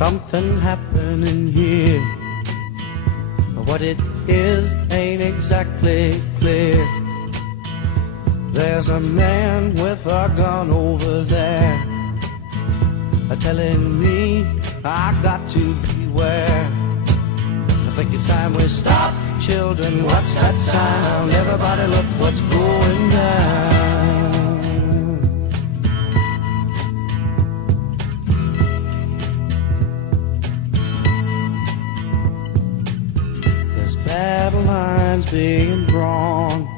something happening here. What it is ain't exactly clear. There's a man with a gun over there, telling me I got to beware. I think it's time we stop. Children, what's that sound? Everybody look what's going down. There's battle lines being drawn.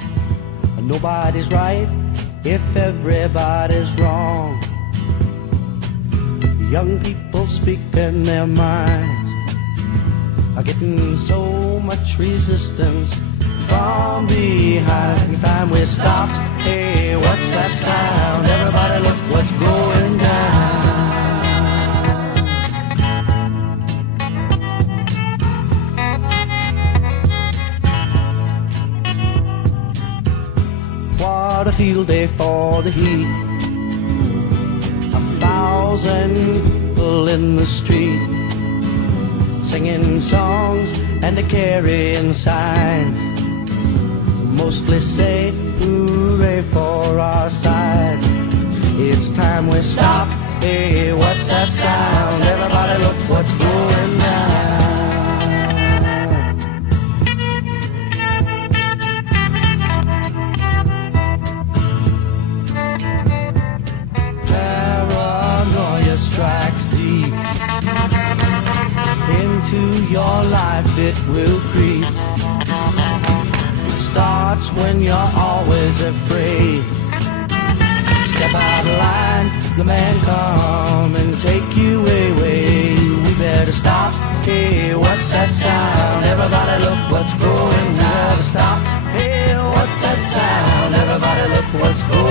Nobody's right if everybody's wrong. Young people speaking their minds are getting so much resistance from behind. Time we stop. Hey, what's that sound? Everybody look what's going down. What a field day for the heat. 1,000 people in the street, singing songs and carrying signs, mostly say hooray for our side. It's time we stop. Hey, what's that sound? Everybody look what's going down. Strikes deep into your life, it will creep. It starts when you're always afraid. Step out of line, the man come and take you away. We better stop. Hey, what's that sound? Everybody look what's going down. Stop. Hey, what's that sound? Everybody look what's going down.